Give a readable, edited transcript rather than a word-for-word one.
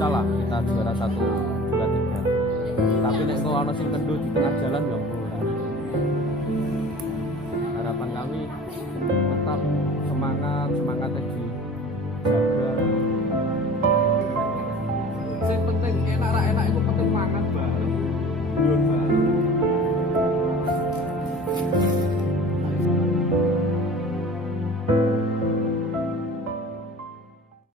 Salah kita juara 1, 2, 3. Tapi nek kok ana sing kendut di tengah jalan ya ora. Harapan kami tetap semangat